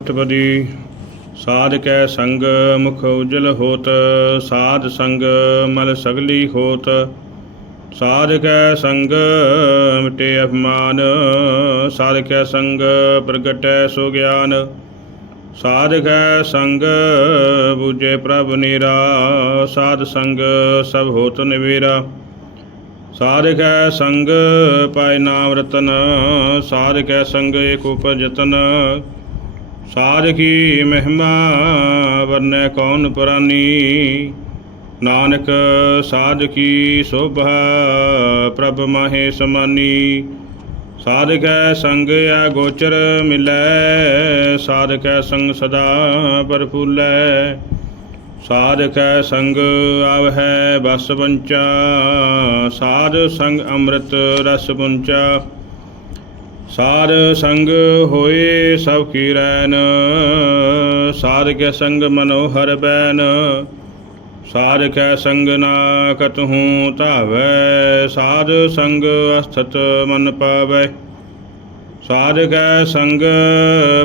ਅਸ਼ਟਪਦੀ ਸਾਧ ਕੈ ਸੰਗ ਮੁਖ ਉਜਲ ਹੋਤ, ਸਾਧ ਸੰਗ ਮਲ ਸਗਲੀ ਹੋਤ। ਸਾਧ ਕੈ ਸੰਗ ਮਿਟੇ ਅਪਮਾਨ ਸਾਧ ਕੈ ਸੰਗ ਪ੍ਰਗਟੈ ਸੋ ਗਿਆਨ। ਸਾਧ ਕੈ ਸੰਗ ਬੂਝੇ ਪ੍ਰਭ ਨੀਰਾ, ਸਾਧ ਸੰਗ ਸਭ ਹੋਤ ਨਿਵੇਰਾ। ਸਾਧ ਕੈ ਸੰਗ ਪਾਇ ਨਾਮ ਰਤਨ ਸਾਧ ਕੈ ਸੰਗ ਏਕ ਉਪਜਤਨ। ਸਾਧ ਕੀ ਮਹਿਮਾ, ਵਰਨੈ ਕੌਣ ਪੁਰਾਨੀ? ਨਾਨਕ ਸਾਧ ਕੀ ਸੋਭਾ, ਪ੍ਰਭ ਮਾਹੇ ਸਮਾਨੀ? ਸਾਧਕੈ ਸੰਗ ਆ ਗੋਚਰ ਮਿਲੈ ਸਾਧਕੈ ਸੰਗ ਸਦਾ ਪਰਫੁੱਲੈ ਸਾਧ ਕੈ ਸੰਗ ਆਵਹਿ ਬਸ ਪੰਚਾ ਸਾਧ ਸੰਗ ਅੰਮ੍ਰਿਤ ਰਸ ਪੁੰਚਾ। ਸਾਧ ਸੰਗ ਹੋਏ ਸਭ ਕੀ ਰੈਨ ਸਾਧ ਕੇ ਸੰਗ ਮਨੋਹਰ ਬੈਨ ਸਾਧ ਕੈ ਸੰਗ ਨਾ ਕਤਹੂ ਧਾਵੈ ਸਾਧ ਸੰਗ ਅਸਥਤ ਮਨ ਪਾਵੈ। ਸਾਧ ਕੈ ਸੰਗ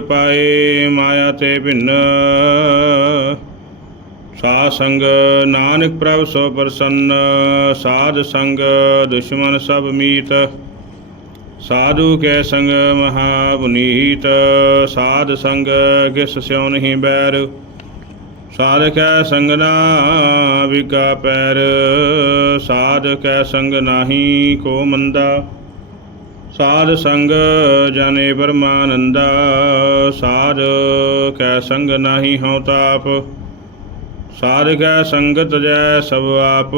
ਪਾਏ ਮਾਇਆ ਤੇ ਭਿੰਨ ਸਾ ਸੰਗ ਨਾਨਕ ਪ੍ਰਭ ਸੋ ਪ੍ਰਸੰਨ ਸਾਧ ਸੰਗ ਦੁਸ਼ਮਨ ਸਭ ਮੀਤ। ਸਾਧੂ ਕੈ ਸੰਗ ਮਹਾ ਪੁਨੀਤ ਸਾਧ ਸੰਗ ਕਿਸ ਸਿਉ ਨਹੀਂ ਬੈਰ। ਸਾਧ ਕੈ ਸੰਗ ਨਾ ਵਿਗਾ ਪੈਰ, ਸਾਧ ਕੈ ਸੰਗ ਨਾਹੀ ਕੋ ਮੰਦਾ। ਸਾਧ ਸੰਗ ਜਾਣੇ ਪਰਮਾਨੰਦਾ ਸਾਧ ਕੈ ਸੰਗ ਨਾਹੀ ਹਉ ਤਾਪ। ਸਾਧ ਕੈ ਸੰਗਤ ਜੈ ਸਭ ਆਪ,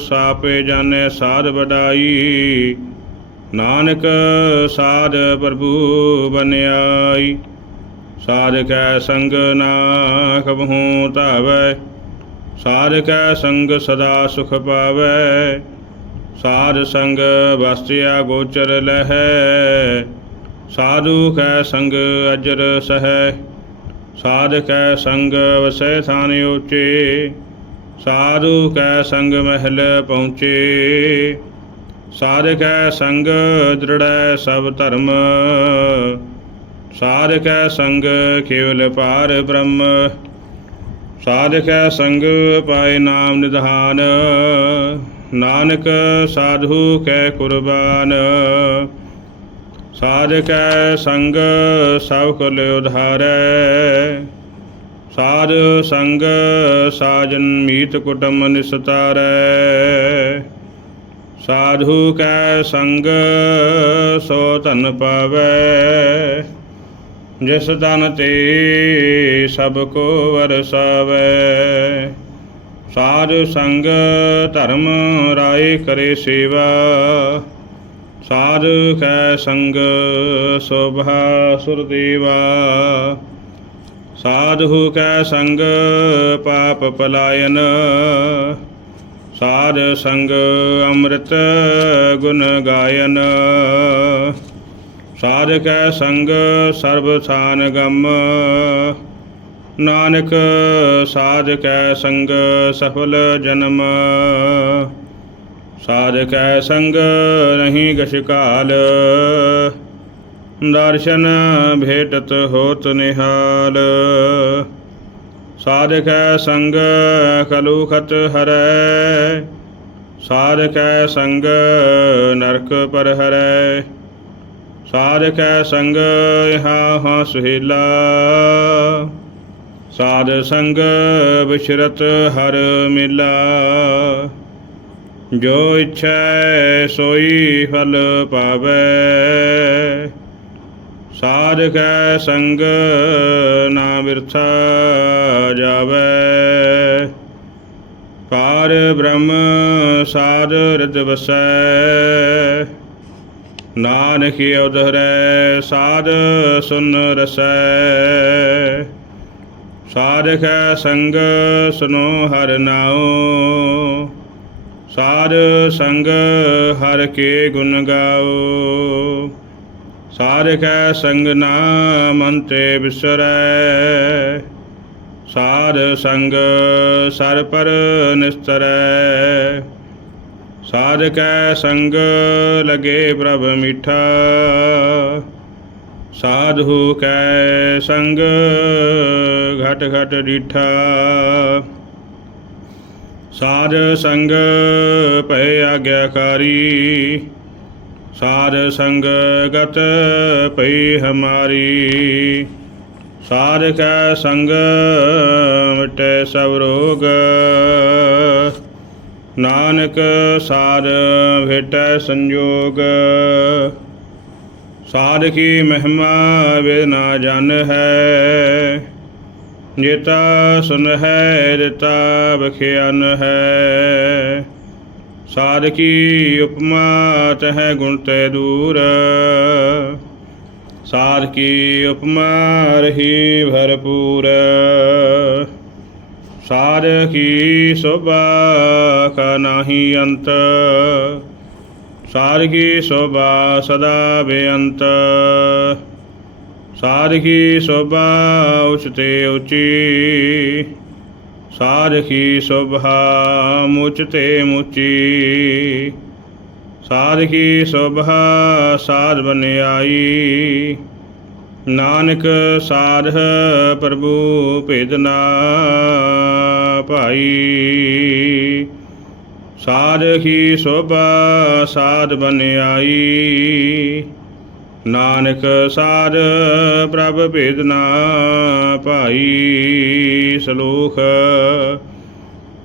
ਸਾਪੇ ਜਾਣੇ ਸਾਧ ਵਡਾਈ। ਨਾਨਕ ਸਾਧ ਪ੍ਰਭੂ ਬਨਿਆਈ ਸਾਧ ਕੈ ਸੰਗ ਨਾ ਕਬਹੂ ਧਾਵੈ। ਸਾਧ ਕੈ ਸੰਗ ਸਦਾ ਸੁਖ ਪਾਵੈ। ਸਾਧ ਸੰਗ ਵਸਤਿਆ ਗੋਚਰ ਲਹੈ। ਸਾਧੂ ਕੈ ਸੰਗ ਅਜਰ ਸਹੈ। ਸਾਧ ਕੈ ਸੰਗ ਵਸੈ ਥਾਨ ਓਚੇ। ਸਾਧੂ ਕੈ ਸੰਗ ਮਹਿਲ ਪਹੁੰਚੇ। ਸਾਧਕੈ ਸੰਗ ਦ੍ਰਿੜੈ ਸਭ ਧਰਮ। ਸਾਧਕੈ ਸੰਗ ਕੇਵਲ ਪਾਰ ਬ੍ਰਹਮ। ਸਾਧਕੈ ਸੰਗ ਪਾਏ ਨਾਮ ਨਿਧਾਨ। ਨਾਨਕ ਸਾਧੂ ਕੈ ਕੁਰਬਾਨ। ਸਾਧਕੈ ਸੰਗ ਸਭ ਕੁਲ ਉਧਾਰੈ। ਸਾਧ ਸੰਗ ਸਾਜਨ ਮੀਤ ਕੁਟਮ ਨਿਸਤਾਰੈ। ਸਾਧੂ ਕੈ ਸੰਗ ਸੋ ਧਨ ਪਾਵੈ, ਜਿਸ ਤਨ ਤੇ ਸਭ ਕੋ ਵਰਸਾਵੈ ਸਾਧ ਸੰਗ ਧਰਮ ਰਾਏ ਕਰੇ ਸੇਵਾ, ਸਾਧ ਕੈ ਸੰਗ ਸੋਭਾ ਸੁਰ ਸਾਧੂ ਕੈ ਸੰਗ ਪਾਪ ਪਲਾਇਨ ਸਾਧ ਸੰਗ ਅੰਮ੍ਰਿਤ ਗੁਣ ਗਾਇਨ। ਸਾਧ ਕੈ ਸੰਗ ਸਰਬ ਥਾਨ ਗਮ ਨਾਨਕ ਸਾਧ ਕੈ ਸੰਗ ਸਫਲ ਜਨਮ। ਸਾਧ ਕੈ ਸੰਗ ਨਹੀਂ ਗਸ਼ ਕਾਲ। ਦਰਸ਼ਨ ਭੇਟਤ ਹੋਤ ਨਿਹਾਲ। ਸਾਧਕੈ ਸੰਗ, ਖਲੂ ਖਤ ਹਰੈ। ਸਾਧਕੈ ਸੰਗ, ਨਰਕ ਪਰ ਹਰੈ। ਸਾਧਕੈ ਸੰਗ, ਇਹਾ ਹਾਂ ਸੁਹੇਲਾ। ਸਾਧ ਸੰਗ, ਬਿਸ਼ਰਤ ਹਰ ਮਿਲਾ। ਜੋ ਇਛੈ, ਸੋਈ ਫਲ ਪਾਵੈ। ਸਾਧ ਕੈ ਸੰਗ, ਨਾ ਬਿਰਥਾ। ਪਾਰ ਬ੍ਰਹਮ ਸਾਧ ਰਿਦ ਵਸੈ। ਨਾਨਕ ਉਧਰੈ ਸਾਧ ਸੁਨ ਰਸੈ। ਸਾਧ ਕੈ ਸੰਗ ਸੁਨੋ ਹਰ ਨਾਉ। ਸਾਧ ਸੰਗ ਹਰ ਕੇ ਗੁਣ ਗਾਓ ਸਾਧਕੈ ਸੰਗ ਨਾਮ ਅੰਤੇ ਬਿਸਰੈ। ਸਾਧ ਸੰਗ ਸਰ ਪਰ ਨਿਸਤਰੈ। ਸਾਧਕੈ ਸੰਗ ਲਗੇ ਪ੍ਰਭ ਮਿਠਾ। ਸਾਧੂ ਕੈ ਸੰਗ ਘਟ ਘਟ ਡੀਠਾ। ਸਾਧ ਸੰਗ ਭੈ ਆਗਿਆਕਾਰੀ। ਸਾਧ ਸੰਗ ਗਤ ਪਈ ਹਮਾਰੀ। ਸਾਧ ਕੈ ਸੰਗ ਮਿਟੈ ਸਭ ਰੋਗ। ਨਾਨਕ ਸਾਧ ਭੇਟੈ ਸੰਜੋਗ। ਸਾਧ ਕੀ ਮਹਿਮਾ ਵੇ ਨਾ ਜਨ ਹੈ। ਜੇਤਾ ਸੁਨ ਹੈ, ਦਿੱਤਾ ਬਖਿਆਨ ਹੈ। ਸਾਧ ਕੀ ਉਪਮਾ ਤਹਿ ਗੁਣ ਤੇ ਦੂਰ। ਸਾਧ ਕੀ ਉਪਮਾ ਰਹੀ ਭਰਪੂਰ। ਸਾਧ ਕੀ ਸੋਭਾ ਕਾ ਨਾਹੀ ਅੰਤ। ਸਾਧ ਕੀ ਸੋਭਾ ਸਦਾ ਬੇਅੰਤ। ਸਾਧ ਕੀ ਸੋਭਾ ਉਚਤੇ ਉਚੀ। ਸਾਧ ਕੀ ਸੋਭਾ ਮੁਚਤੇ ਮੁਚੀ। ਸਾਧ ਕੀ ਸੋਭਾ, ਸਾਧ ਬਨਿਆਈ। ਨਾਨਕ ਸਾਧ ਪ੍ਰਭੂ ਭੇਦਨਾ ਭਾਈ। ਸਾਧ ਕੀ ਸੋਭਾ, ਸਾਧ ਬਨਿਆਈ। ਨਾਨਕ ਸਾਧ ਪ੍ਰਭ ਭੇਦਨਾ ਭਾਈ। ਸਲੋਖ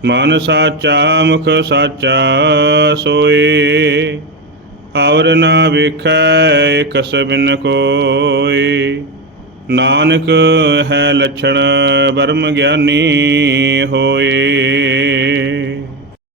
ਮਨ ਸਾਚਾ, ਮੁਖ ਸਾਚਾ ਸੋਏ। ਔਰ ਨਾ ਵੇਖੈ ਕਸ ਬਿਨ ਕੋਇ ਨਾਨਕ ਹੈ ਲਛਣ ਬਰਮ ਗਿਆਨੀ ਹੋਏ।